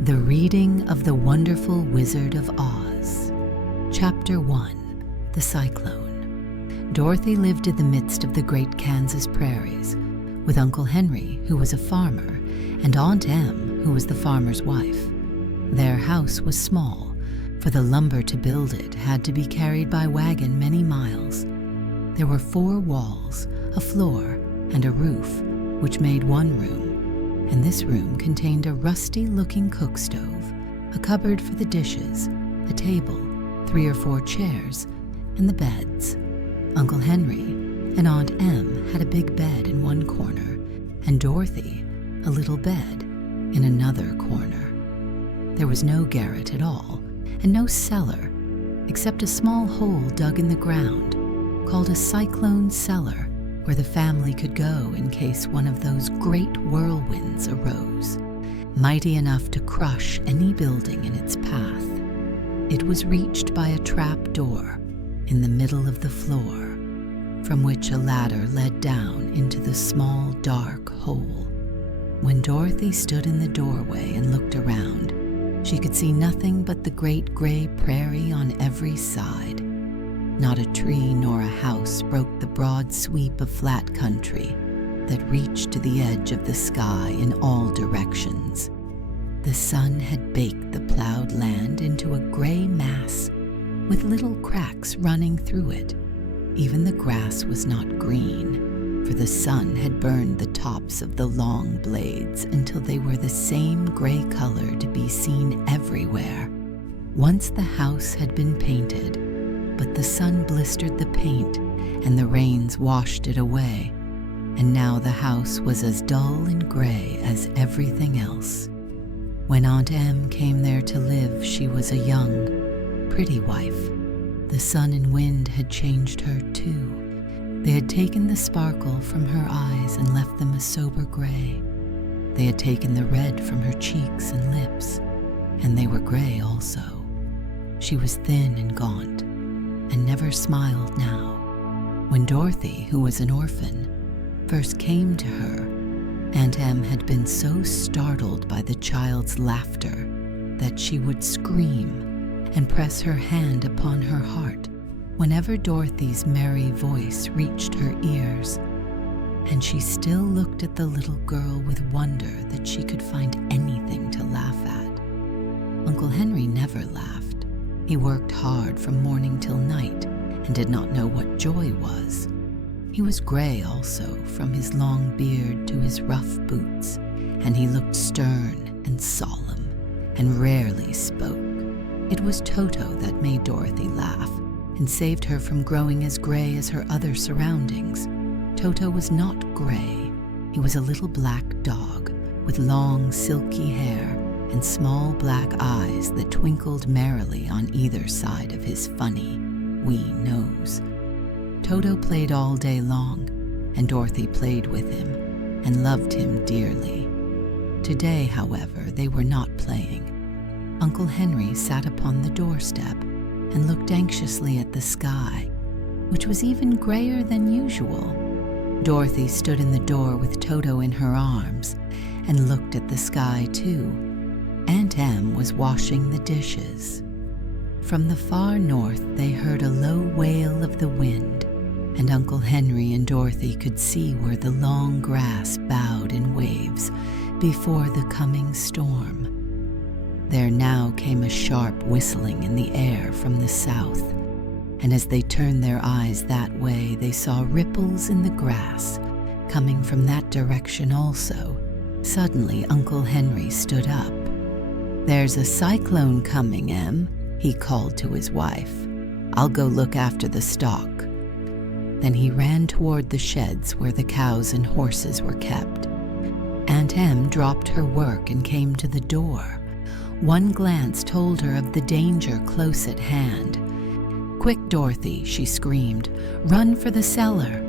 The Reading of the Wonderful Wizard of Oz. Chapter 1. The Cyclone. Dorothy lived in the midst of the great Kansas prairies, with Uncle Henry, who was a farmer, and Aunt Em, who was the farmer's wife. Their house was small, for the lumber to build it had to be carried by wagon many miles. There were 4 walls, a floor, and a roof, which made one room. And this room contained a rusty-looking cook stove, a cupboard for the dishes, a table, 3 or 4 chairs, and the beds. Uncle Henry and Aunt Em had a big bed in one corner, and Dorothy a little bed in another corner. There was no garret at all, and no cellar, except a small hole dug in the ground, called a cyclone cellar, where the family could go in case one of those great whirlwinds arose, mighty enough to crush any building in its path. It was reached by a trap door in the middle of the floor, from which a ladder led down into the small, dark hole. When Dorothy stood in the doorway and looked around, she could see nothing but the great gray prairie on every side. Not a tree nor a house broke the broad sweep of flat country that reached to the edge of the sky in all directions. The sun had baked the plowed land into a gray mass with little cracks running through it. Even the grass was not green, for the sun had burned the tops of the long blades until they were the same gray color to be seen everywhere. Once the house had been painted, but the sun blistered the paint and the rains washed it away, and now the house was as dull and gray as everything else. When Aunt Em came there to live, she was a young, pretty wife. The sun and wind had changed her too. They had taken the sparkle from her eyes and left them a sober gray. They had taken the red from her cheeks and lips, and they were gray also. She was thin and gaunt, and never smiled now. When Dorothy, who was an orphan, first came to her, Aunt Em had been so startled by the child's laughter that she would scream and press her hand upon her heart whenever Dorothy's merry voice reached her ears. And she still looked at the little girl with wonder that she could find anything to laugh at. Uncle Henry never laughed. He worked hard from morning till night and did not know what joy was. He was gray also, from his long beard to his rough boots, and he looked stern and solemn and rarely spoke. It was Toto that made Dorothy laugh and saved her from growing as gray as her other surroundings. Toto was not gray. He was a little black dog with long, silky hair and small black eyes that twinkled merrily on either side of his funny, wee nose. Toto played all day long, and Dorothy played with him and loved him dearly. Today, however, they were not playing. Uncle Henry sat upon the doorstep and looked anxiously at the sky, which was even grayer than usual. Dorothy stood in the door with Toto in her arms and looked at the sky too. Aunt Em was washing the dishes. From the far north they heard a low wail of the wind, and Uncle Henry and Dorothy could see where the long grass bowed in waves before the coming storm. There now came a sharp whistling in the air from the south, and as they turned their eyes that way, they saw ripples in the grass coming from that direction also. Suddenly Uncle Henry stood up. "There's a cyclone coming, Em," he called to his wife. "I'll go look after the stock." Then he ran toward the sheds where the cows and horses were kept. Aunt Em dropped her work and came to the door. One glance told her of the danger close at hand. "Quick, Dorothy," she screamed. "Run for the cellar."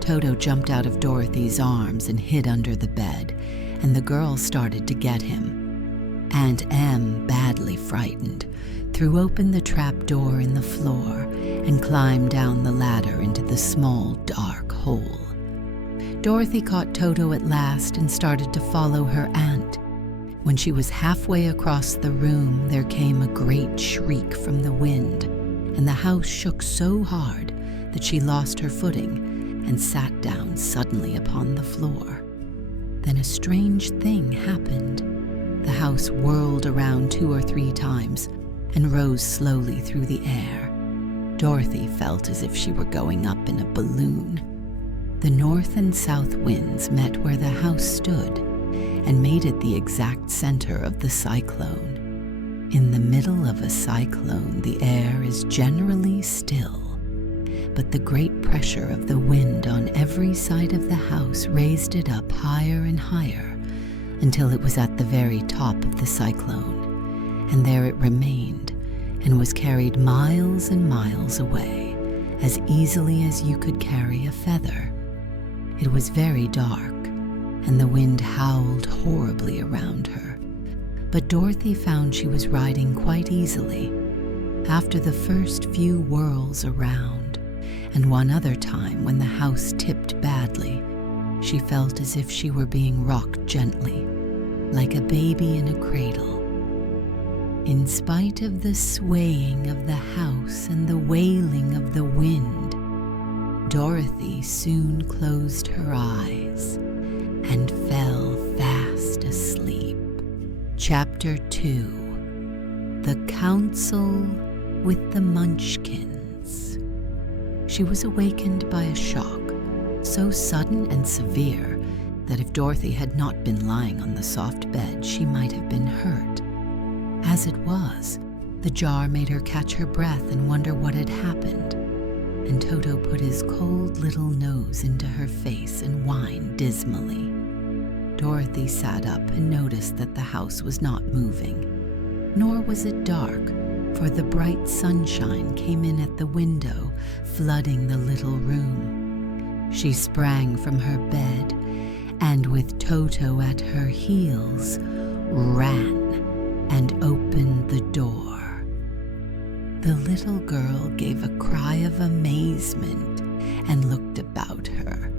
Toto jumped out of Dorothy's arms and hid under the bed, and the girl started to get him. Aunt Em, badly frightened, threw open the trap door in the floor and climbed down the ladder into the small, dark hole. Dorothy caught Toto at last and started to follow her aunt. When she was halfway across the room, there came a great shriek from the wind, and the house shook so hard that she lost her footing and sat down suddenly upon the floor. Then a strange thing happened. The house whirled around 2 or 3 times and rose slowly through the air. Dorothy felt as if she were going up in a balloon. The north and south winds met where the house stood and made it the exact center of the cyclone. In the middle of a cyclone, the air is generally still, but the great pressure of the wind on every side of the house raised it up higher and higher until it was at the very top of the cyclone, and there it remained and was carried miles and miles away, as easily as you could carry a feather. It was very dark, and the wind howled horribly around her, but Dorothy found she was riding quite easily. After the first few whirls around, and one other time when the house tipped badly, she felt as if she were being rocked gently, like a baby in a cradle. In spite of the swaying of the house and the wailing of the wind, Dorothy soon closed her eyes and fell fast asleep. Chapter 2. The Council with the Munchkins. She was awakened by a shock, so sudden and severe that if Dorothy had not been lying on the soft bed, she might have been hurt. As it was, the jar made her catch her breath and wonder what had happened, and Toto put his cold little nose into her face and whined dismally. Dorothy sat up and noticed that the house was not moving, nor was it dark, for the bright sunshine came in at the window, flooding the little room. She sprang from her bed, and with Toto at her heels, ran and opened the door. The little girl gave a cry of amazement and looked about her,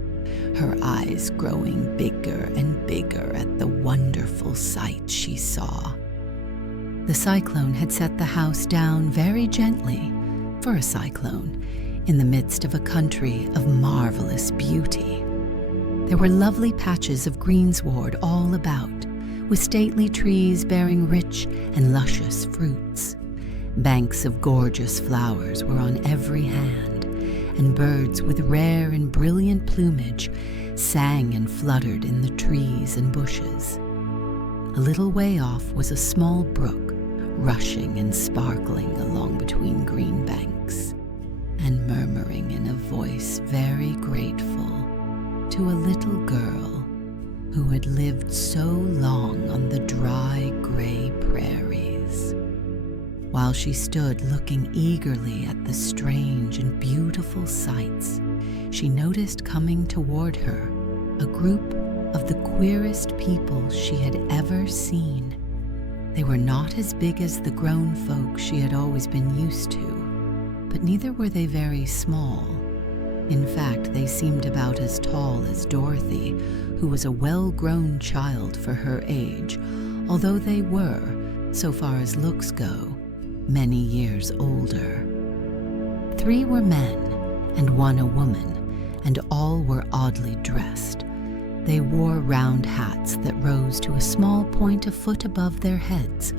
her eyes growing bigger and bigger at the wonderful sight she saw. The cyclone had set the house down very gently, for a cyclone, in the midst of a country of marvelous beauty. There were lovely patches of greensward all about, with stately trees bearing rich and luscious fruits. Banks of gorgeous flowers were on every hand, and birds with rare and brilliant plumage sang and fluttered in the trees and bushes. A little way off was a small brook, rushing and sparkling along between green banks, and murmuring in a voice very grateful to a little girl who had lived so long on the dry, gray prairies. While she stood looking eagerly at the strange and beautiful sights, she noticed coming toward her a group of the queerest people she had ever seen. They were not as big as the grown folk she had always been used to, but neither were they very small. In fact, they seemed about as tall as Dorothy, who was a well-grown child for her age, although they were, so far as looks go, many years older. 3 were men, and 1 a woman, and all were oddly dressed. They wore round hats that rose to a small point a foot above their heads,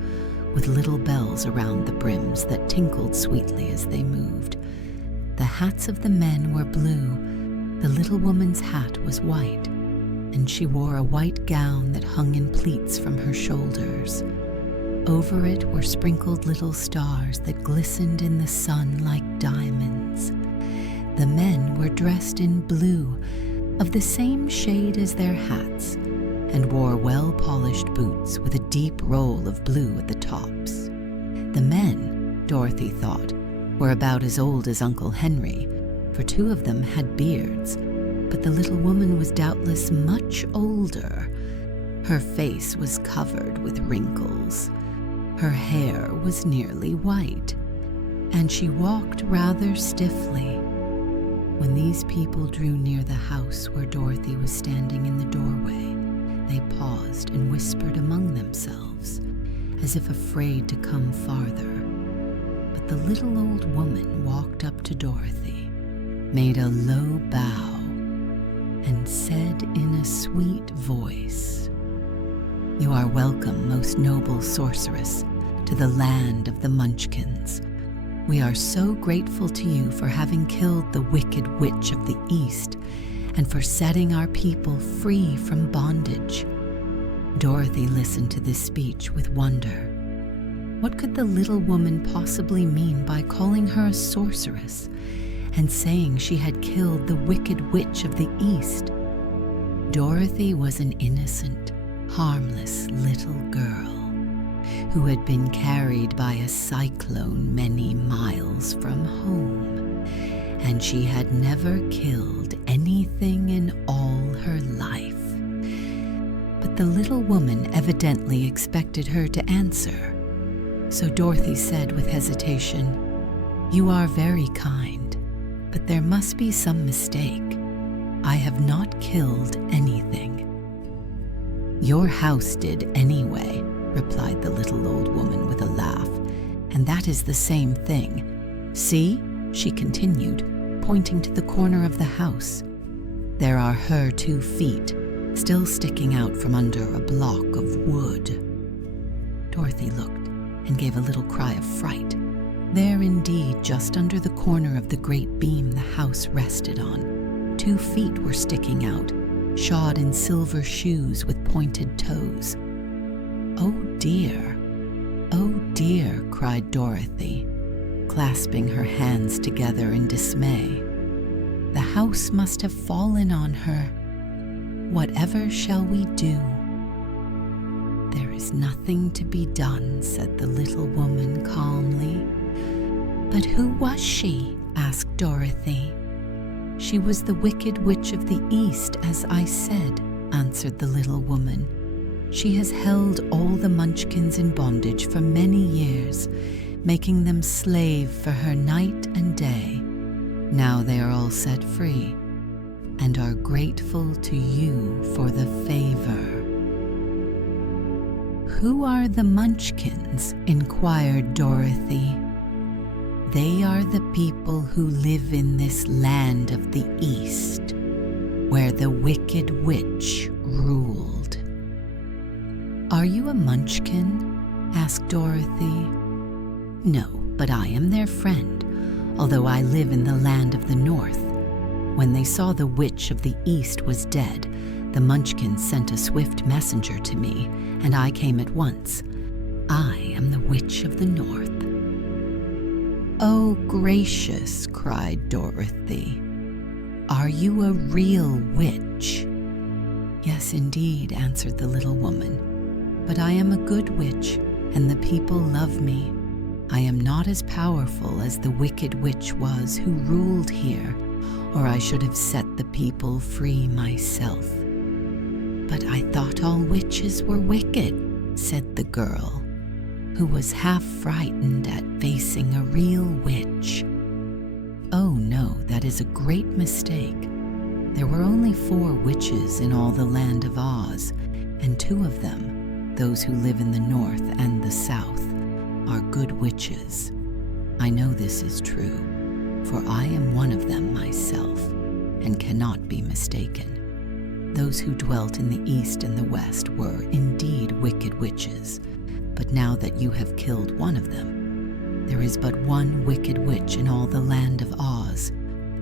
with little bells around the brims that tinkled sweetly as they moved. The hats of the men were blue, the little woman's hat was white, and she wore a white gown that hung in pleats from her shoulders. Over it were sprinkled little stars that glistened in the sun like diamonds. The men were dressed in blue, of the same shade as their hats, and wore well-polished boots with a deep roll of blue at the tops. The men, Dorothy thought, were about as old as Uncle Henry, for 2 of them had beards, but the little woman was doubtless much older. Her face was covered with wrinkles. Her hair was nearly white, and she walked rather stiffly. When these people drew near the house where Dorothy was standing in the doorway, they paused and whispered among themselves, as if afraid to come farther. But the little old woman walked up to Dorothy, made a low bow, and said in a sweet voice, "You are welcome, most noble sorceress, to the land of the Munchkins. We are so grateful to you for having killed the wicked witch of the East and for setting our people free from bondage." Dorothy listened to this speech with wonder. What could the little woman possibly mean by calling her a sorceress and saying she had killed the wicked witch of the East? Dorothy was an innocent, harmless little girl who had been carried by a cyclone many miles from home, and she had never killed anything in all her life. But the little woman evidently expected her to answer, so Dorothy said with hesitation, "You are very kind, but there must be some mistake. I have not killed anything." "Your house did anyway," replied the little old woman with a laugh, "and that is the same thing. See," she continued, pointing to the corner of the house. "There are her 2 feet, still sticking out from under a block of wood." Dorothy looked and gave a little cry of fright. There indeed, just under the corner of the great beam the house rested on, 2 feet were sticking out, shod in silver shoes with pointed toes. "Oh dear, oh dear," cried Dorothy, clasping her hands together in dismay. "The house must have fallen on her. Whatever shall we do?" "There is nothing to be done," said the little woman calmly. "But who was she?" asked Dorothy. "She was the wicked witch of the East, as I said," answered the little woman. "She has held all the Munchkins in bondage for many years, making them slave for her night and day. Now they are all set free and are grateful to you for the favor." "Who are the Munchkins?" inquired Dorothy. "They are the people who live in this land of the East, where the wicked witch ruled." "Are you a Munchkin?" asked Dorothy. "No, but I am their friend, although I live in the land of the North. When they saw the witch of the East was dead, the Munchkins sent a swift messenger to me, and I came at once. I am the witch of the North." "Oh, gracious," cried Dorothy. "Are you a real witch?" "Yes, indeed," answered the little woman. "But I am a good witch, and the people love me. I am not as powerful as the wicked witch was who ruled here, or I should have set the people free myself." "But I thought all witches were wicked," said the girl, who was half frightened at facing a real witch. "Oh no, that is a great mistake. There were only 4 witches in all the land of Oz, and 2 of them, those who live in the North and the South, are good witches. I know this is true, for I am one of them myself, and cannot be mistaken. Those who dwelt in the East and the West were indeed wicked witches, but now that you have killed one of them, there is but one wicked witch in all the land of Oz,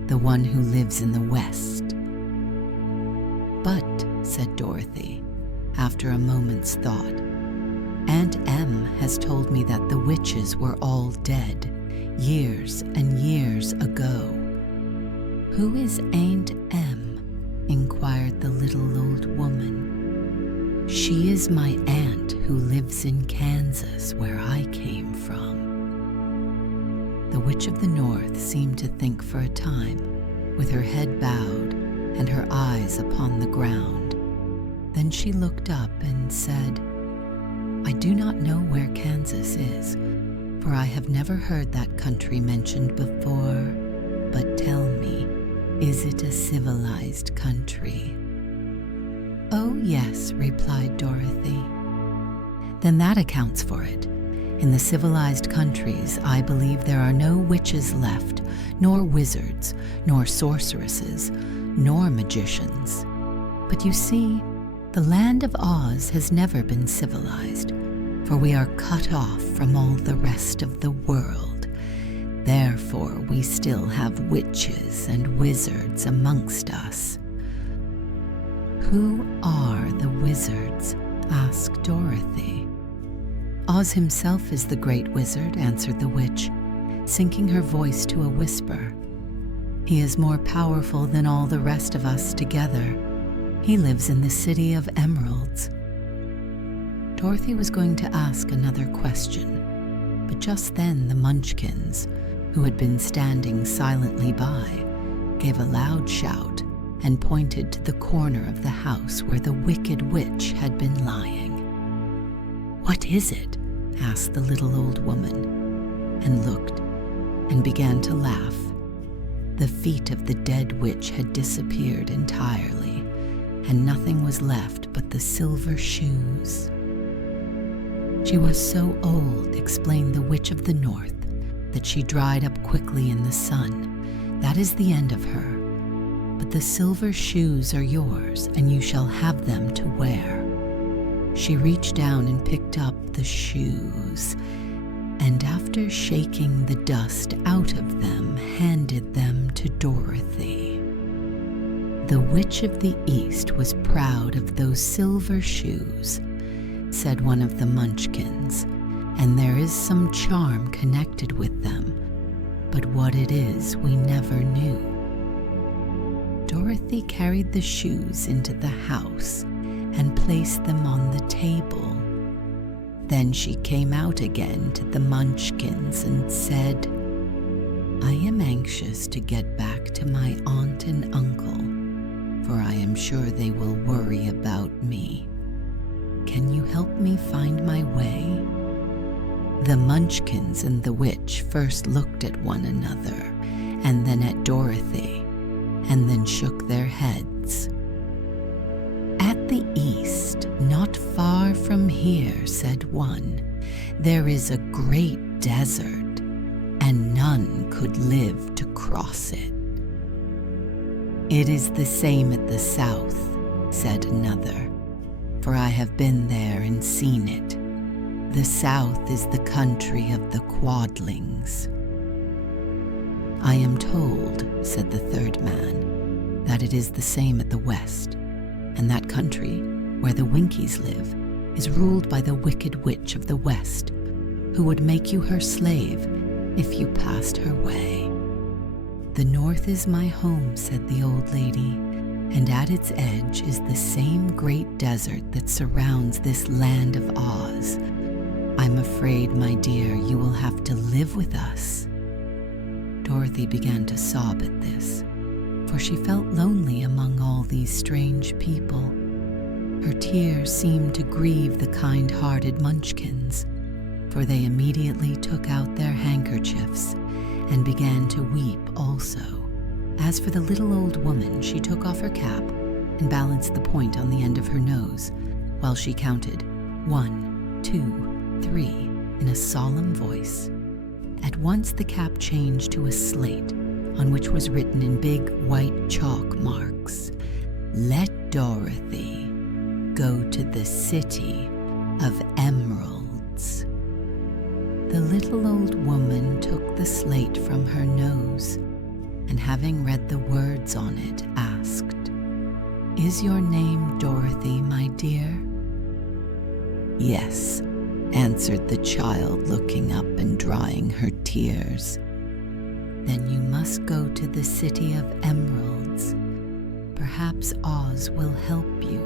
the one who lives in the West." "But," said Dorothy, after a moment's thought, "Aunt Em has told me that the witches were all dead, years and years ago." "Who is Aunt Em?" inquired the little old woman. "She is my aunt who lives in Kansas, where I came from." The Witch of the North seemed to think for a time, with her head bowed and her eyes upon the ground. Then she looked up and said, "I do not know where Kansas is, for I have never heard that country mentioned before. But tell me, is it a civilized country?" "Oh, yes," replied Dorothy. "Then that accounts for it. In the civilized countries, I believe there are no witches left, nor wizards, nor sorceresses, nor magicians. But you see, the land of Oz has never been civilized, for we are cut off from all the rest of the world. Therefore, we still have witches and wizards amongst us." "Who are the wizards?" asked Dorothy. "Oz himself is the great wizard," answered the witch, sinking her voice to a whisper. "He is more powerful than all the rest of us together. He lives in the city of emeralds." Dorothy was going to ask another question, but just then the Munchkins, who had been standing silently by, gave a loud shout and pointed to the corner of the house where the wicked witch had been lying. "What is it?" asked the little old woman, and looked and began to laugh. The feet of the dead witch had disappeared entirely, and nothing was left but the silver shoes. "She was so old," explained the Witch of the North, "that she dried up quickly in the sun. That is the end of her. But the silver shoes are yours, and you shall have them to wear." She reached down and picked up the shoes, and after shaking the dust out of them, handed them to Dorothy. "The Witch of the East was proud of those silver shoes," said one of the Munchkins, "and there is some charm connected with them, but what it is we never knew." Dorothy carried the shoes into the house and placed them on the table. Then she came out again to the Munchkins and said, "I am anxious to get back to my aunt and uncle, for I am sure they will worry about me. Can you help me find my way?" The Munchkins and the witch first looked at one another, and then at Dorothy, and then shook their heads. "At the east, not far from here," said one, "there is a great desert, and none could live to cross it." "It is the same at the south," said another, "for I have been there and seen it. The south is the country of the Quadlings." "I am told," said the third man, "that it is the same at the west, and that country, where the Winkies live, is ruled by the wicked witch of the west, who would make you her slave if you passed her way." "The north is my home," said the old lady, "and at its edge is the same great desert that surrounds this land of Oz. I'm afraid, my dear, you will have to live with us." Dorothy began to sob at this, for she felt lonely among all these strange people. Her tears seemed to grieve the kind-hearted Munchkins, for they immediately took out their handkerchiefs and began to weep also. As for the little old woman, she took off her cap and balanced the point on the end of her nose, while she counted 1, 2, 3 in a solemn voice. At once the cap changed to a slate, on which was written in big white chalk marks, "Let Dorothy go to the city of emeralds." The little old woman took the slate from her nose, and having read the words on it, asked, "Is your name Dorothy, my dear?" "Yes," answered the child, looking up and drying her tears. "Then you must go to the city of emeralds. Perhaps Oz will help you."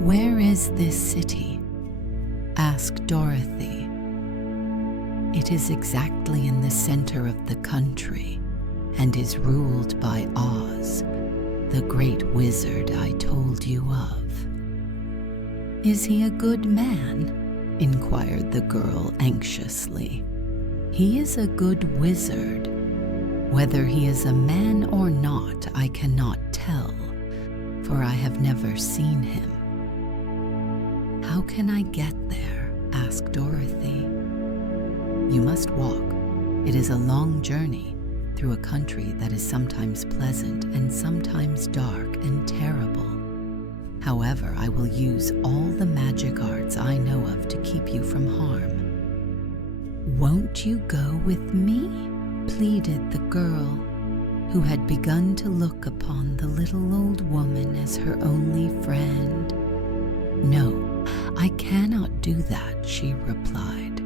"Where is this city?" asked Dorothy. "It is exactly in the center of the country, and is ruled by Oz, the great wizard I told you of." "Is he a good man?" inquired the girl anxiously. "He is a good wizard. Whether he is a man or not, I cannot tell, for I have never seen him." "How can I get there?" asked Dorothy. "You must walk. It is a long journey through a country that is sometimes pleasant and sometimes dark and terrible. However, I will use all the magic arts I know of to keep you from harm." "Won't you go with me?" pleaded the girl, who had begun to look upon the little old woman as her only friend. "No, I cannot do that," she replied,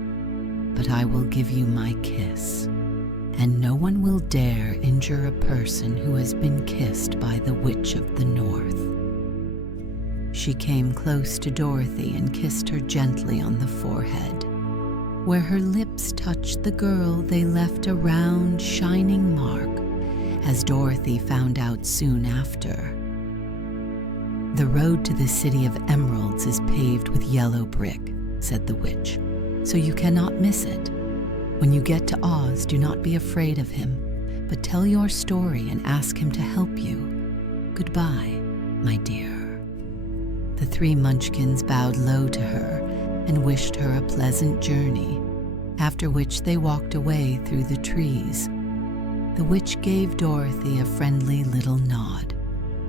"but I will give you my kiss, and no one will dare injure a person who has been kissed by the Witch of the North." She came close to Dorothy and kissed her gently on the forehead. Where her lips touched the girl, they left a round, shining mark, as Dorothy found out soon after. "The road to the City of Emeralds is paved with yellow brick," said the witch, "so you cannot miss it. When you get to Oz, do not be afraid of him, but tell your story and ask him to help you. Goodbye, my dear." The three munchkins bowed low to her and wished her a pleasant journey, after which they walked away through the trees. The witch gave Dorothy a friendly little nod,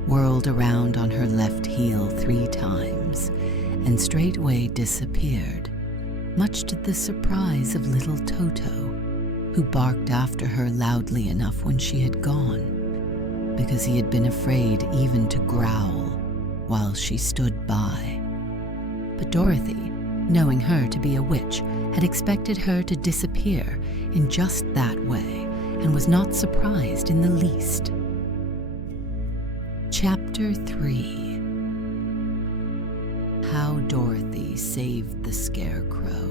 whirled around on her left heel 3 times, and straightway disappeared, much to the surprise of little Toto, who barked after her loudly enough when she had gone, because he had been afraid even to growl while she stood by. But Dorothy, knowing her to be a witch, had expected her to disappear in just that way, and was not surprised in the least. Chapter 3. How Dorothy Saved the Scarecrow.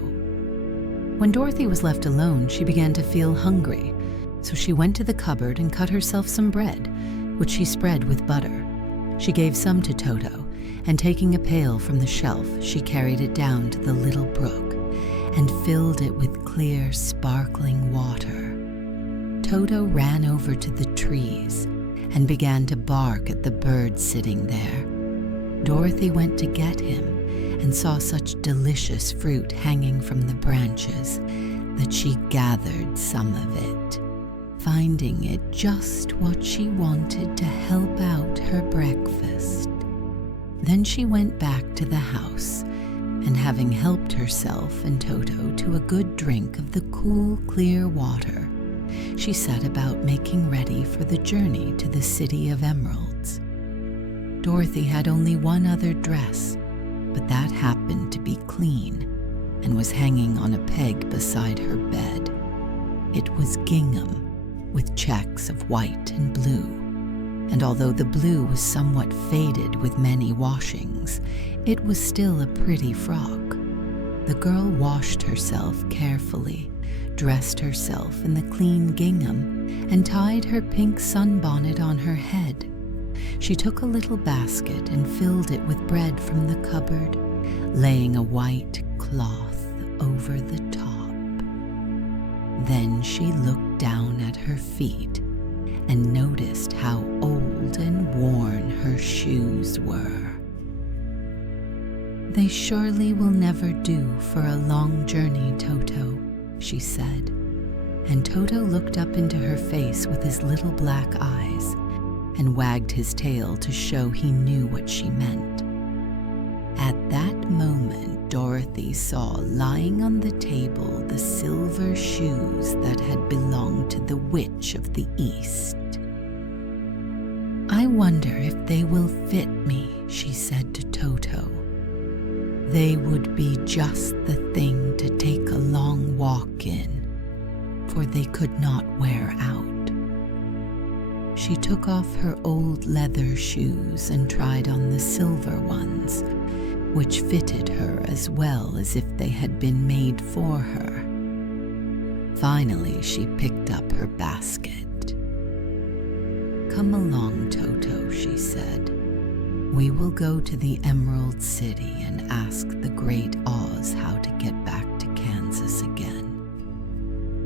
When Dorothy was left alone, she began to feel hungry, so she went to the cupboard and cut herself some bread, which she spread with butter. She gave some to Toto, and taking a pail from the shelf, she carried it down to the little brook and filled it with clear, sparkling water. Toto ran over to the trees and began to bark at the bird sitting there. Dorothy went to get him and saw such delicious fruit hanging from the branches that she gathered some of it, finding it just what she wanted to help out her breakfast. Then she went back to the house, and having helped herself and Toto to a good drink of the cool, clear water, she set about making ready for the journey to the City of Emeralds. Dorothy had only one other dress, but that happened to be clean and was hanging on a peg beside her bed. It was gingham, with checks of white and blue, and although the blue was somewhat faded with many washings, it was still a pretty frock. The girl washed herself carefully, dressed herself in the clean gingham, and tied her pink sunbonnet on her head. She took a little basket and filled it with bread from the cupboard, laying a white cloth over the top. Then she looked down at her feet and noticed how old and worn her shoes were. "They surely will never do for a long journey, Toto," she said, and Toto looked up into her face with his little black eyes and wagged his tail to show he knew what she meant. At that moment, Dorothy saw lying on the table the silver shoes that had belonged to the Witch of the East. "I wonder if they will fit me," she said to Toto. "They would be just the thing to take a long walk in, for they could not wear out." She took off her old leather shoes and tried on the silver ones, which fitted her as well as if they had been made for her. Finally, she picked up her basket. "Come along, Toto," she said. "We will go to the Emerald City and ask the Great Oz how to get back to Kansas again."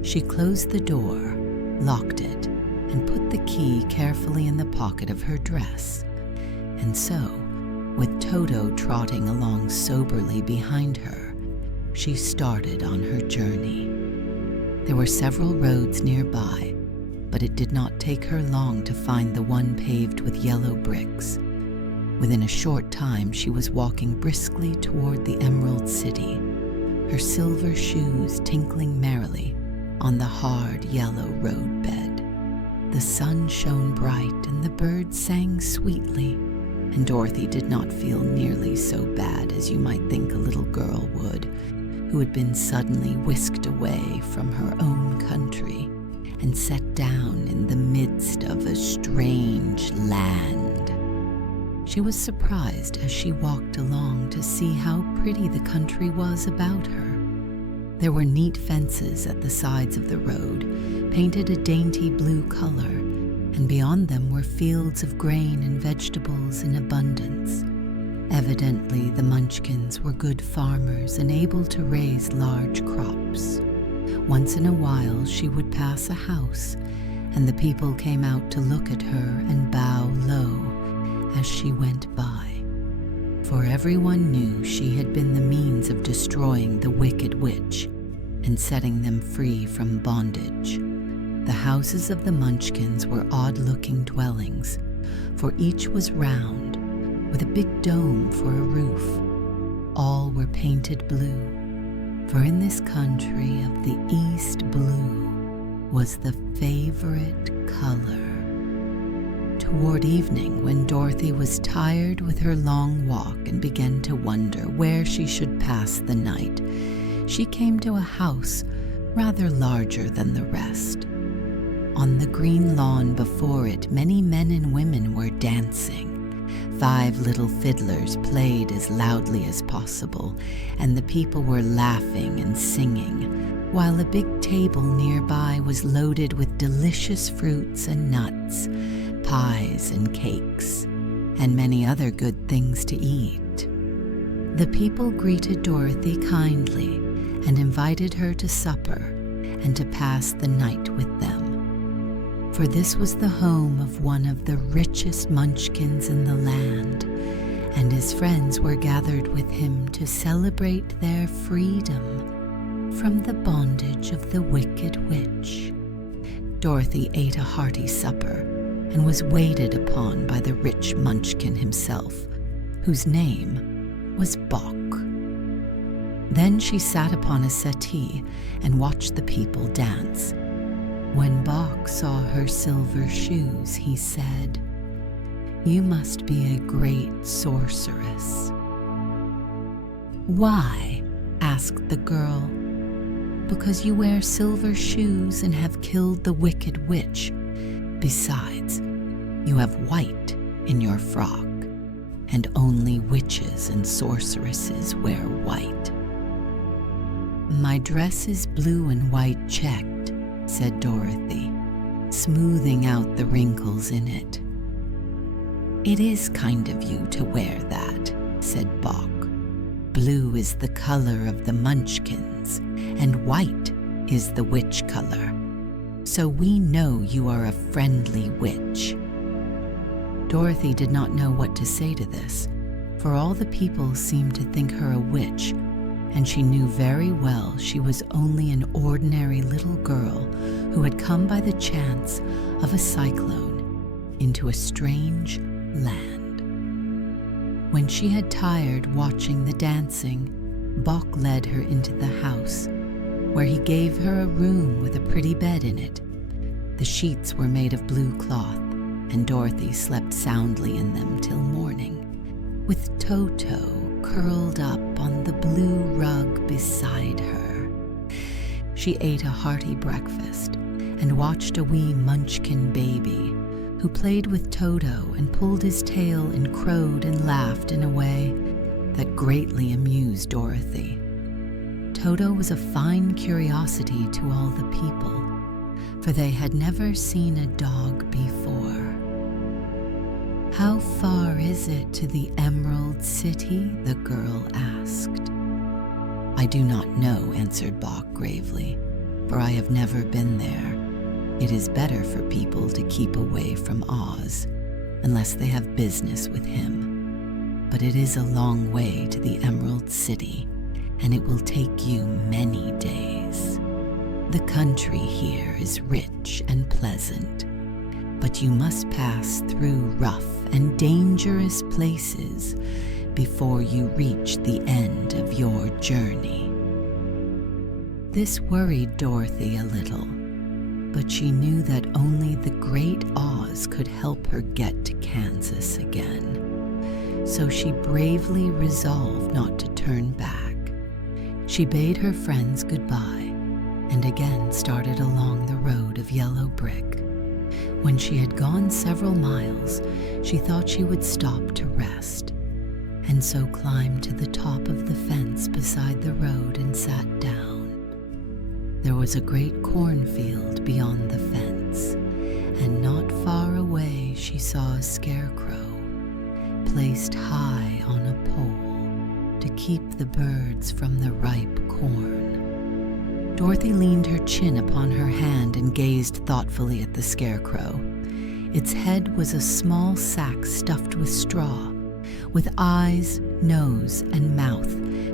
She closed the door, locked it, and put the key carefully in the pocket of her dress. And so, with Toto trotting along soberly behind her, she started on her journey. There were several roads nearby, but it did not take her long to find the one paved with yellow bricks. Within a short time, she was walking briskly toward the Emerald City, her silver shoes tinkling merrily on the hard yellow roadbed. The sun shone bright and the birds sang sweetly, and Dorothy did not feel nearly so bad as you might think a little girl would, who had been suddenly whisked away from her own country and set down in the midst of a strange land. She was surprised as she walked along to see how pretty the country was about her. There were neat fences at the sides of the road, painted a dainty blue color, and beyond them were fields of grain and vegetables in abundance. Evidently, the Munchkins were good farmers and able to raise large crops. Once in a while, she would pass a house, and the people came out to look at her and bow low as she went by. For everyone knew she had been the means of destroying the wicked witch and setting them free from bondage. The houses of the Munchkins were odd-looking dwellings, for each was round, with a big dome for a roof. All were painted blue, for in this country of the East, blue was the favorite color. Toward evening, when Dorothy was tired with her long walk and began to wonder where she should pass the night, she came to a house rather larger than the rest. On the green lawn before it, many men and women were dancing. 5 little fiddlers played as loudly as possible, and the people were laughing and singing, while a big table nearby was loaded with delicious fruits and nuts, pies and cakes, and many other good things to eat. The people greeted Dorothy kindly and invited her to supper and to pass the night with them. For this was the home of one of the richest Munchkins in the land, and his friends were gathered with him to celebrate their freedom from the bondage of the wicked witch. Dorothy ate a hearty supper and was waited upon by the rich Munchkin himself, whose name was Bok. Then she sat upon a settee and watched the people dance. When Bok saw her silver shoes, he said, "You must be a great sorceress." "Why?" asked the girl. "Because you wear silver shoes and have killed the wicked witch. Besides, you have white in your frock, and only witches and sorceresses wear white." "My dress is blue and white checked," said Dorothy, smoothing out the wrinkles in it. "It is kind of you to wear that," said Bok. "Blue is the color of the Munchkins, and white is the witch color. So we know you are a friendly witch." Dorothy did not know what to say to this, for all the people seemed to think her a witch, and she knew very well she was only an ordinary little girl who had come by the chance of a cyclone into a strange land. When she had tired watching the dancing, Bok led her into the house, where he gave her a room with a pretty bed in it. The sheets were made of blue cloth, and Dorothy slept soundly in them till morning, with Toto curled up on the blue rug beside her. She ate a hearty breakfast and watched a wee Munchkin baby who played with Toto and pulled his tail and crowed and laughed in a way that greatly amused Dorothy. Toto was a fine curiosity to all the people, for they had never seen a dog before. "How far is it to the Emerald City?" the girl asked. "I do not know," answered Bok gravely, "for I have never been there. It is better for people to keep away from Oz, unless they have business with him. But it is a long way to the Emerald City, and it will take you many days. The country here is rich and pleasant, but you must pass through rough and dangerous places before you reach the end of your journey. This worried Dorothy a little, but she knew that only the Great Oz could help her get to Kansas again. So she bravely resolved not to turn back. She bade her friends goodbye and again started along the road of yellow brick. When she had gone several miles, she thought she would stop to rest, and so climbed to the top of the fence beside the road and sat down. There was a great cornfield beyond the fence, and not far away she saw a scarecrow, placed high on a pole to keep the birds from the ripe corn. Dorothy leaned her chin upon her hand and gazed thoughtfully at the scarecrow. Its head was a small sack stuffed with straw, with eyes, nose, and mouth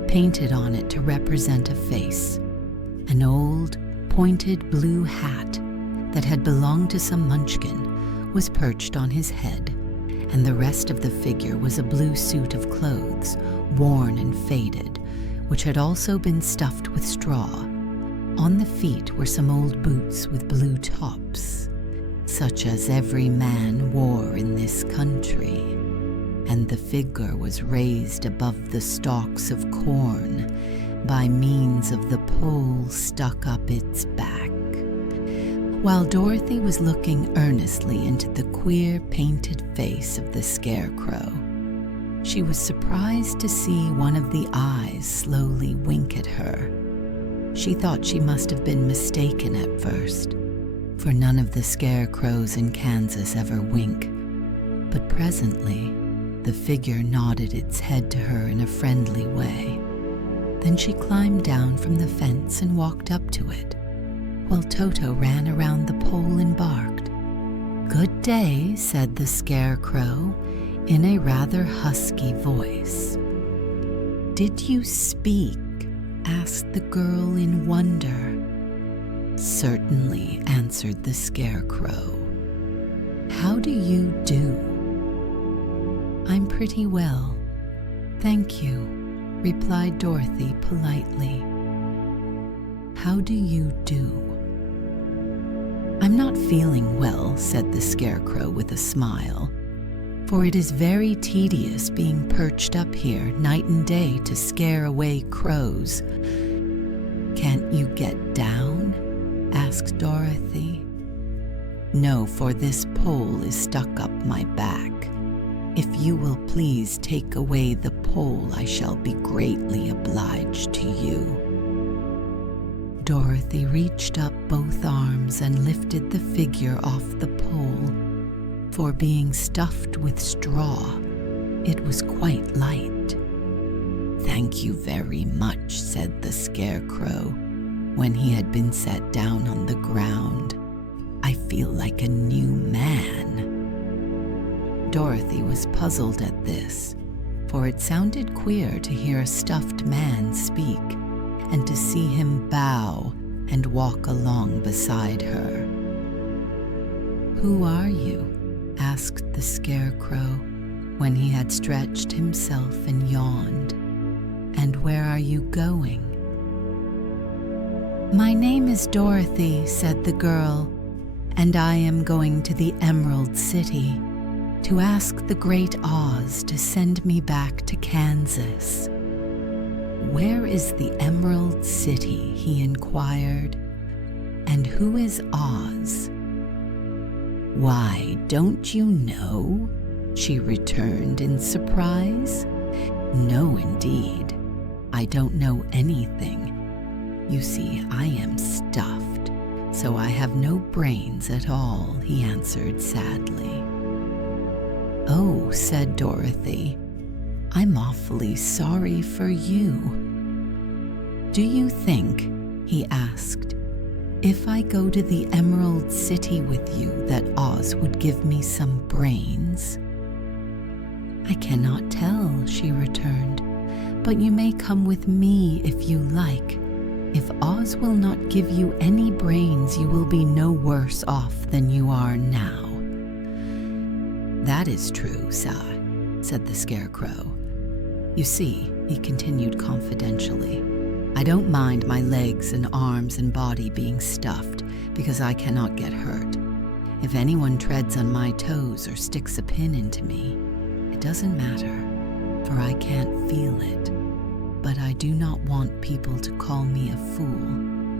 painted on it to represent a face. An old, pointed blue hat that had belonged to some munchkin was perched on his head, and the rest of the figure was a blue suit of clothes, worn and faded, which had also been stuffed with straw. On the feet were some old boots with blue tops, such as every man wore in this country, and the figure was raised above the stalks of corn by means of the pole stuck up its back. While Dorothy was looking earnestly into the queer painted face of the scarecrow, she was surprised to see one of the eyes slowly wink at her. She thought she must have been mistaken at first, for none of the scarecrows in Kansas ever wink. But presently, the figure nodded its head to her in a friendly way. Then she climbed down from the fence and walked up to it, while Toto ran around the pole and barked. "Good day," said the scarecrow in a rather husky voice. "Did you speak?" asked the girl in wonder. "Certainly," answered the scarecrow. "How do you do?" "I'm pretty well, thank you," replied Dorothy politely. "How do you do?" "I'm not feeling well," said the scarecrow with a smile, "for it is very tedious being perched up here night and day to scare away crows." "Can't you get down?" asked Dorothy. "No, for this pole is stuck up my back. If you will please take away the pole, I shall be greatly obliged to you." Dorothy reached up both arms and lifted the figure off the pole. For being stuffed with straw, it was quite light. "Thank you very much," said the scarecrow, when he had been set down on the ground. "I feel like a new man." Dorothy was puzzled at this, for it sounded queer to hear a stuffed man speak, and to see him bow and walk along beside her. "Who are you?" asked the scarecrow, when he had stretched himself and yawned. "And where are you going?" "My name is Dorothy," said the girl, "and I am going to the Emerald City to ask the Great Oz to send me back to Kansas." "Where is the Emerald City?" he inquired. "And who is Oz?" "Why, don't you know?" she returned in surprise. "No, indeed. I don't know anything. You see, I am stuffed, so I have no brains at all," he answered sadly. "Oh," said Dorothy, "I'm awfully sorry for you." "Do you think," he asked, "if I go to the Emerald City with you that Oz would give me some brains?" "I cannot tell," she returned, "but you may come with me if you like. If Oz will not give you any brains, you will be no worse off than you are now." "That is true, sir," said the Scarecrow. "You see," he continued confidentially, "I don't mind my legs and arms and body being stuffed because I cannot get hurt. If anyone treads on my toes or sticks a pin into me, it doesn't matter, for I can't feel it. But I do not want people to call me a fool,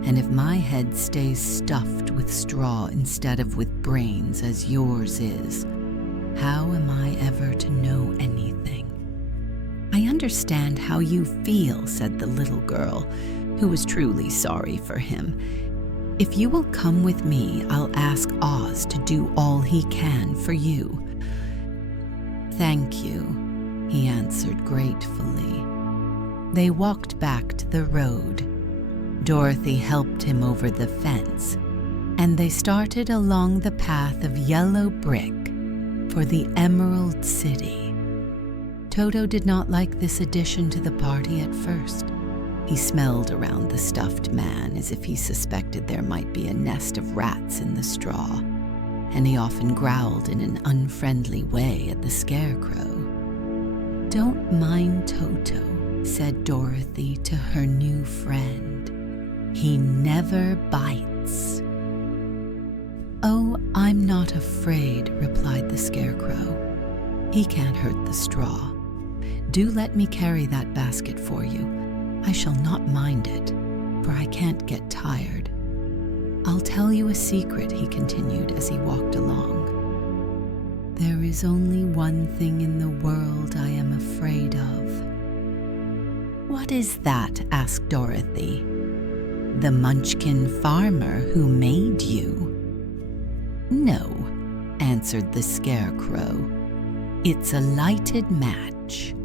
and if my head stays stuffed with straw instead of with brains as yours is, how am I ever to know anything?" "I understand how you feel," said the little girl, who was truly sorry for him. "If you will come with me, I'll ask Oz to do all he can for you." "Thank you," he answered gratefully. They walked back to the road. Dorothy helped him over the fence, and they started along the path of yellow brick for the Emerald City. Toto did not like this addition to the party at first. He smelled around the stuffed man as if he suspected there might be a nest of rats in the straw, and he often growled in an unfriendly way at the Scarecrow. "Don't mind Toto," said Dorothy to her new friend. "He never bites." "Oh, I'm not afraid," replied the Scarecrow. "He can't hurt the straw. Do let me carry that basket for you. I shall not mind it, for I can't get tired. I'll tell you a secret," he continued as he walked along. "There is only one thing in the world I am afraid of." "What is that?" asked Dorothy. "The Munchkin farmer who made you." "No," answered the Scarecrow. "It's a lighted match."